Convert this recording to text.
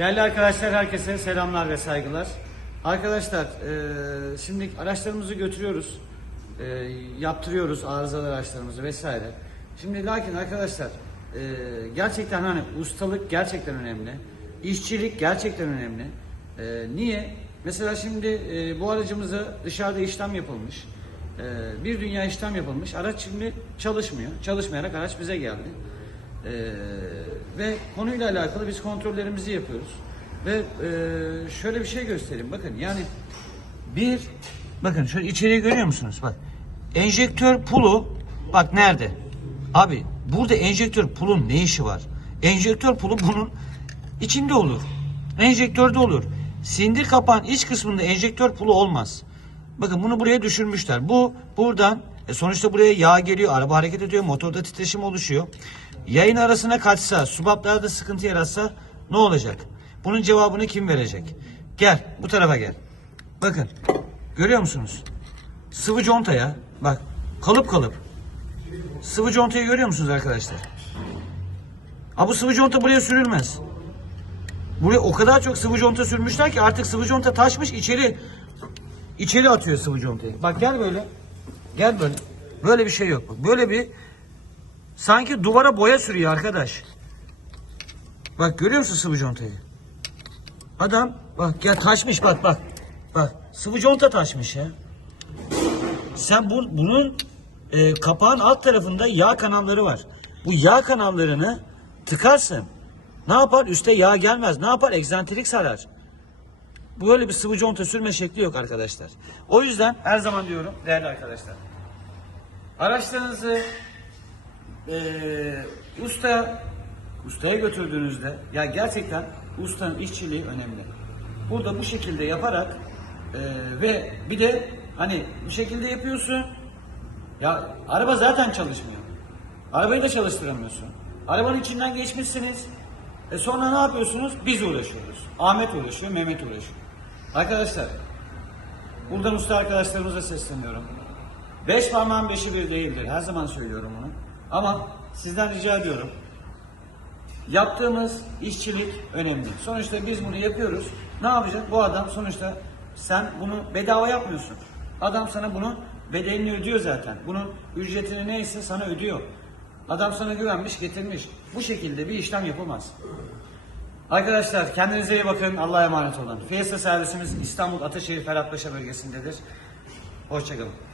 Değerli arkadaşlar herkese selamlar ve saygılar. Arkadaşlar e, şimdi araçlarımızı götürüyoruz. E, yaptırıyoruz arızalı araçlarımızı vesaire. Şimdi lakin arkadaşlar e, gerçekten hani ustalık gerçekten önemli. İşçilik gerçekten önemli. E, niye? Mesela şimdi e, bu aracımıza dışarıda işlem yapılmış. E, bir dünya işlem yapılmış. Araç şimdi çalışmıyor. Çalışmayarak araç bize geldi. Ee, ve konuyla alakalı biz kontrollerimizi yapıyoruz. Ve e, şöyle bir şey göstereyim. Bakın yani bir bakın şöyle içeriği görüyor musunuz? Bak enjektör pulu bak nerede? Abi burada enjektör pulun ne işi var? Enjektör pulu bunun içinde olur. Enjektörde olur. Sindir kapağın iç kısmında enjektör pulu olmaz. Bakın bunu buraya düşürmüşler. Bu buradan e sonuçta buraya yağ geliyor, araba hareket ediyor, motorda titreşim oluşuyor. Yayın arasına kaçsa, subaplarda sıkıntı yaratsa ne olacak? Bunun cevabını kim verecek? Gel, bu tarafa gel. Bakın, görüyor musunuz? Sıvı conta ya. Bak, kalıp kalıp. Sıvı contayı görüyor musunuz arkadaşlar? Ha bu sıvı conta buraya sürülmez. Buraya o kadar çok sıvı conta sürmüşler ki artık sıvı conta taşmış içeri içeri atıyor sıvı contayı. Bak gel böyle. Gel böyle. Böyle bir şey yok. Böyle bir sanki duvara boya sürüyor arkadaş. Bak görüyor musun sıvı contayı? Adam bak gel taşmış bak bak. Bak sıvı conta taşmış ya. Sen bu, bunun e, kapağın alt tarafında yağ kanalları var. Bu yağ kanallarını tıkarsın. Ne yapar? Üste yağ gelmez. Ne yapar? Egzantrik sarar. Böyle bir sıvı conta sürme şekli yok arkadaşlar. O yüzden her zaman diyorum değerli arkadaşlar. Araçlarınızı eee usta ustaya götürdüğünüzde ya gerçekten ustanın işçiliği önemli. Burada bu şekilde yaparak eee, ve bir de hani bu şekilde yapıyorsun ya araba zaten çalışmıyor. Arabayı da çalıştıramıyorsun. Arabanın içinden geçmişsiniz. E sonra ne yapıyorsunuz? Biz uğraşıyoruz. Ahmet uğraşıyor, Mehmet uğraşıyor. Arkadaşlar, buradan usta arkadaşlarımıza sesleniyorum. Beş parmağın beşi bir değildir. Her zaman söylüyorum bunu. Ama sizden rica ediyorum. Yaptığımız işçilik önemli. Sonuçta biz bunu yapıyoruz. Ne yapacak? Bu adam sonuçta sen bunu bedava yapmıyorsun. Adam sana bunu bedelini ödüyor zaten. Bunun ücretini neyse sana ödüyor. Adam sana güvenmiş, getirmiş. Bu şekilde bir işlem yapılmaz. Arkadaşlar kendinize iyi bakın. Allah'a emanet olun. Fiesta servisimiz İstanbul Ataşehir Ferhatpaşa bölgesindedir. Hoşçakalın.